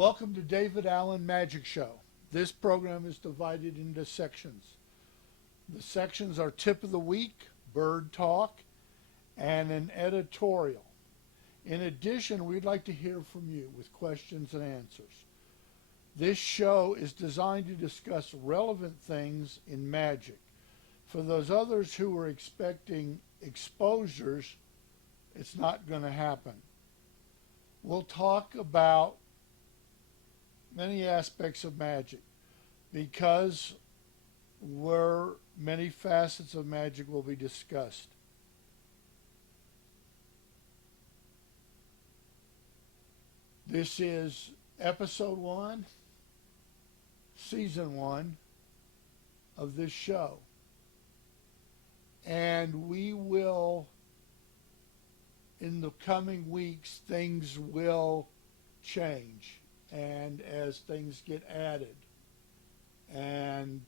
Welcome to David Allen Magic Show. This program is divided into sections. The sections are Tip of the Week, Bird Talk, and an editorial. In addition, we'd like to hear from you with questions and answers. This show is designed to discuss relevant things in magic. For those others who are expecting exposures, it's not going to happen. We'll talk about many aspects of magic because many facets of magic will be discussed. This is episode 1, season 1 of this show. And we will, in the coming weeks, things will change. And as things get added, and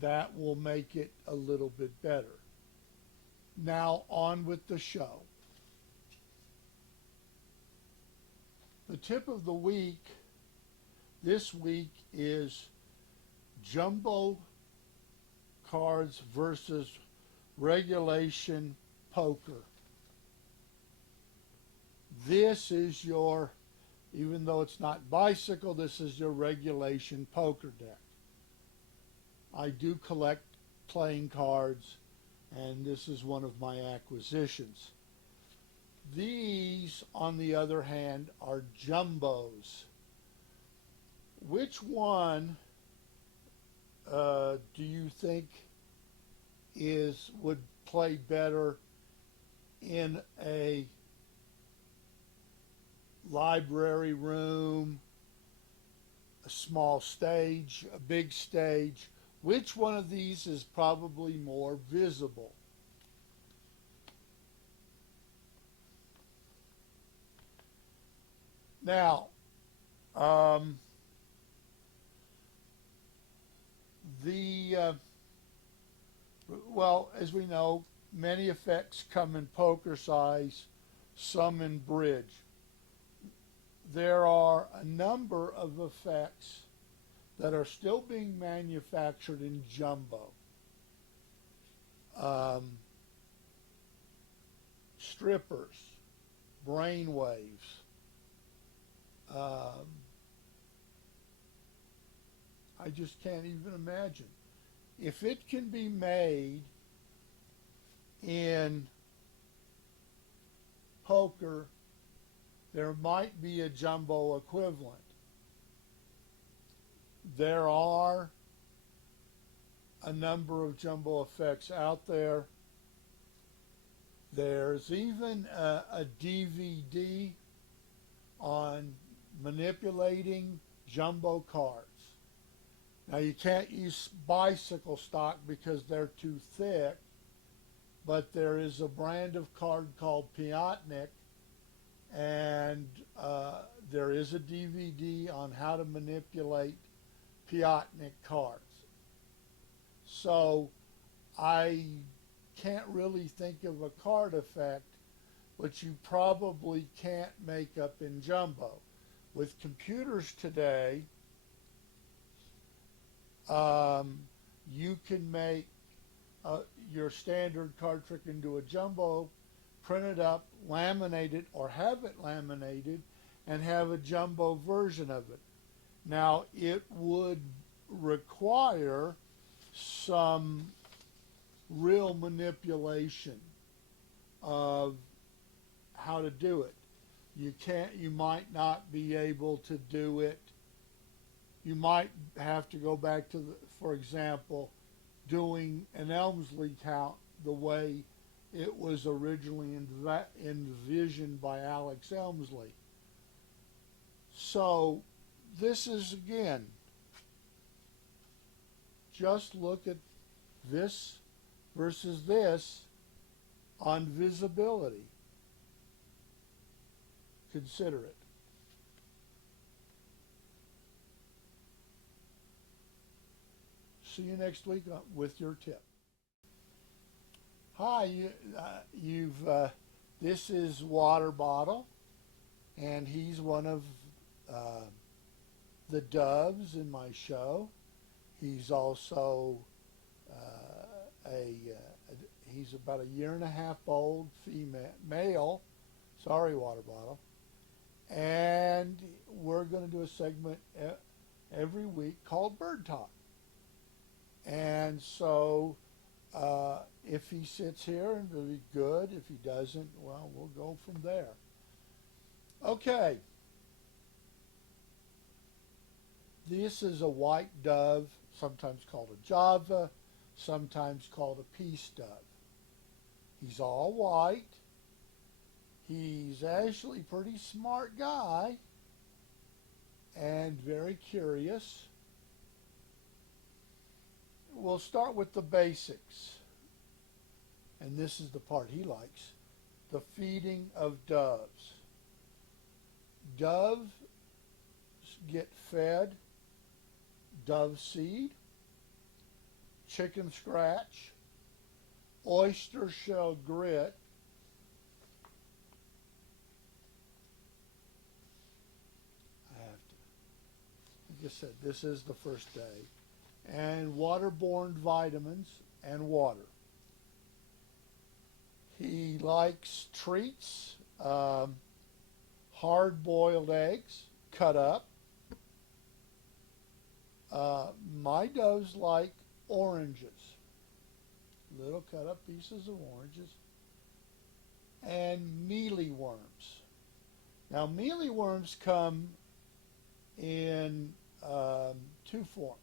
that will make it a little bit better. Now on with the show. The tip of the week this week is jumbo cards versus regulation poker. This is your, even though it's not bicycle, this is your regulation poker deck. I do collect playing cards, and this is one of my acquisitions. These, on the other hand, are jumbos. Which one do you think would play better in a library room, a small stage, a big stage? Which one of these is probably more visible? Now, well, as we know, many effects come in poker size, some in bridge. There are a number of effects that are still being manufactured in jumbo. Strippers, brainwaves, I just can't even imagine. If it can be made in poker, there might be a jumbo equivalent. There are a number of jumbo effects out there. There's even a DVD on manipulating jumbo cards. Now you can't use bicycle stock because they're too thick, but there is a brand of card called Piatnik, and there is a DVD on how to manipulate Piatnik cards. So I can't really think of a card effect, which you probably can't make up in jumbo. With computers today, you can make your standard card trick into a jumbo, print it up, laminate it, or have it laminated, and have a jumbo version of it. Now, it would require some real manipulation of how to do it. You might not be able to do it. You might have to go back to, for example, doing an Elmsley count the way it was originally envisioned by Alex Elmsley. So this is, again, just look at this versus this on visibility. Consider it. See you next week with your tip. Hi, this is Water Bottle, and he's one of the doves in my show. He's also he's about a year and a half old male. Sorry, water bottle. And we're going to do a segment every week called Bird Talk. And so if he sits here, it'll be good. If he doesn't, well, we'll go from there. Okay. This is a white dove, sometimes called a Java, sometimes called a peace dove. He's all white. He's actually a pretty smart guy and very curious. We'll start with the basics. And this is the part he likes. The feeding of doves. Doves get fed dove seed, chicken scratch, oyster shell grit, like I said, this is the first day, and waterborne vitamins and water. He likes treats, hard-boiled eggs, cut up. My doves like oranges, little cut up pieces of oranges, and mealyworms. Now mealyworms come in two forms,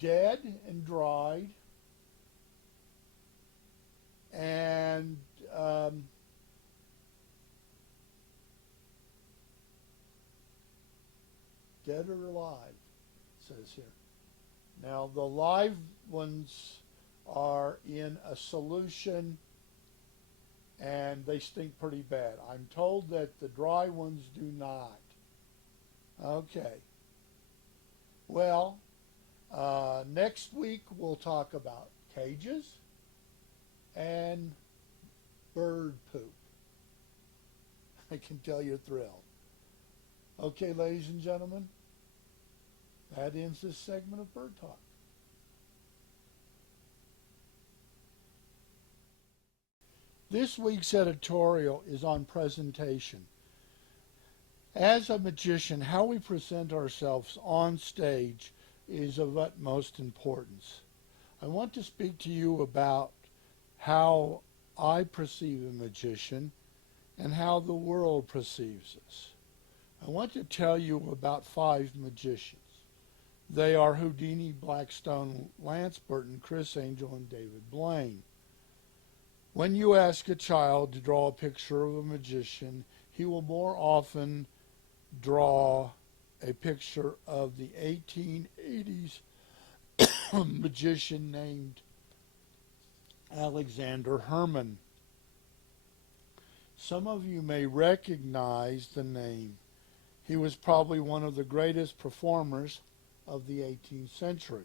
dead and dried, and dead or alive, it says here. Now the live ones are in a solution and they stink pretty bad. I'm told that the dry ones do not. Okay. Well, next week we'll talk about cages and bird poop. I can tell you're thrilled. Okay, ladies and gentlemen, that ends this segment of Bird Talk. This week's editorial is on presentation. As a magician, how we present ourselves on stage is of utmost importance. I want to speak to you about how I perceive a magician and how the world perceives us. I want to tell you about 5 magicians. They are Houdini, Blackstone, Lance Burton, Criss Angel, and David Blaine. When you ask a child to draw a picture of a magician, he will more often draw a picture of the 1880s magician named Alexander Herman. Some of you may recognize the name. He was probably one of the greatest performers of the 18th century.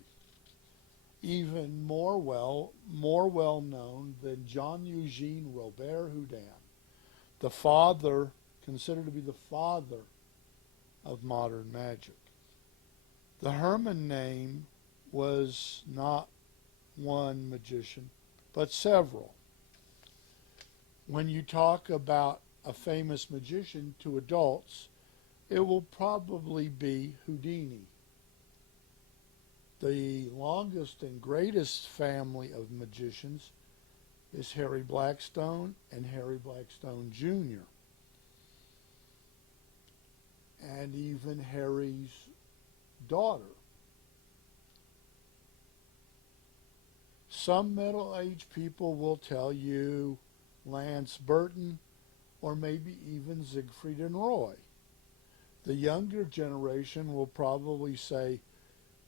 Even more well known than Jean Eugene Robert Houdin, the father, considered to be the father of modern magic. The Herman name was not one magician, but several. When you talk about a famous magician to adults, it will probably be Houdini. The longest and greatest family of magicians is Harry Blackstone and Harry Blackstone Jr. and even Harry's daughter. Some middle-aged people will tell you Lance Burton or maybe even Siegfried and Roy. The younger generation will probably say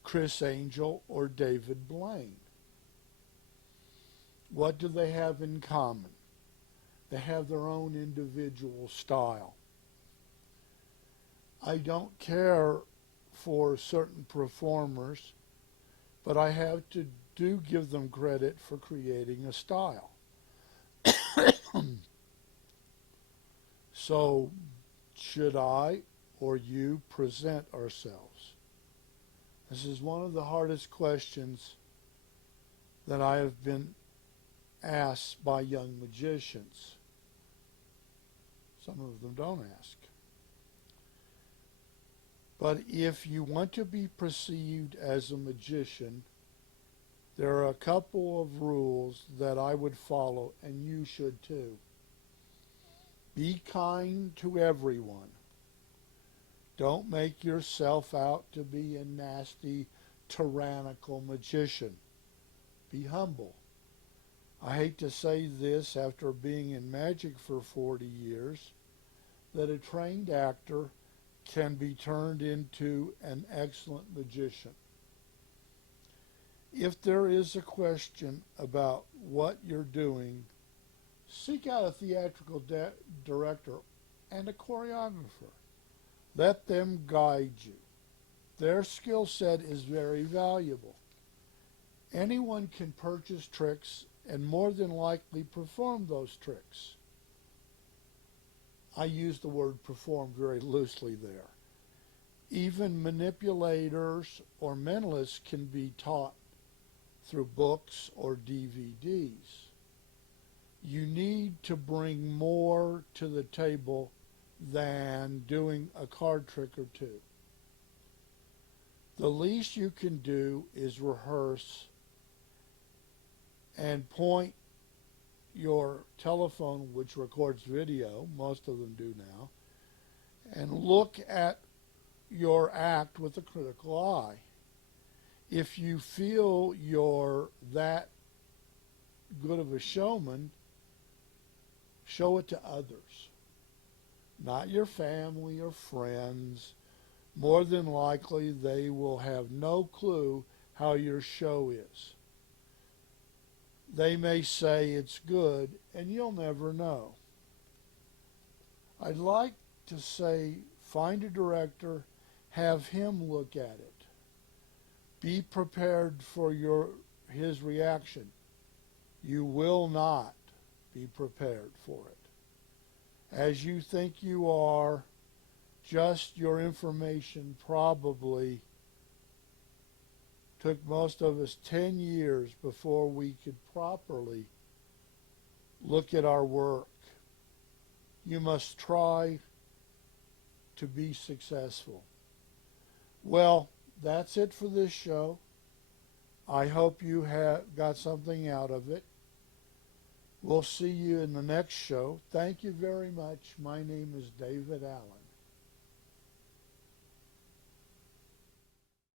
Criss Angel or David Blaine. What do they have in common? They have their own individual style. I don't care for certain performers, but I have to give them credit for creating a style. So, should I or you present ourselves? This is one of the hardest questions that I have been asked by young magicians. Some of them don't ask. But if you want to be perceived as a magician, there are a couple of rules that I would follow, and you should too. Be kind to everyone. Don't make yourself out to be a nasty, tyrannical magician. Be humble. I hate to say this after being in magic for 40 years, that a trained actor can be turned into an excellent magician. If there is a question about what you're doing, seek out a theatrical director and a choreographer. Let them guide you. Their skill set is very valuable. Anyone can purchase tricks and more than likely perform those tricks. I use the word perform very loosely there. Even manipulators or mentalists can be taught through books or DVDs. You need to bring more to the table than doing a card trick or two. The least you can do is rehearse and point your telephone, which records video, most of them do now, and look at your act with a critical eye. If you feel you're that good of a showman, show it to others, not your family or friends. More than likely, they will have no clue how your show is. They may say it's good, and you'll never know. I'd like to say, find a director, have him look at it. Be prepared for his reaction. You will not be prepared for it. As you think you are, just your information probably took most of us 10 years before we could properly look at our work. You must try to be successful. Well, that's it for this show. I hope you got something out of it. We'll see you in the next show. Thank you very much. My name is David Allen.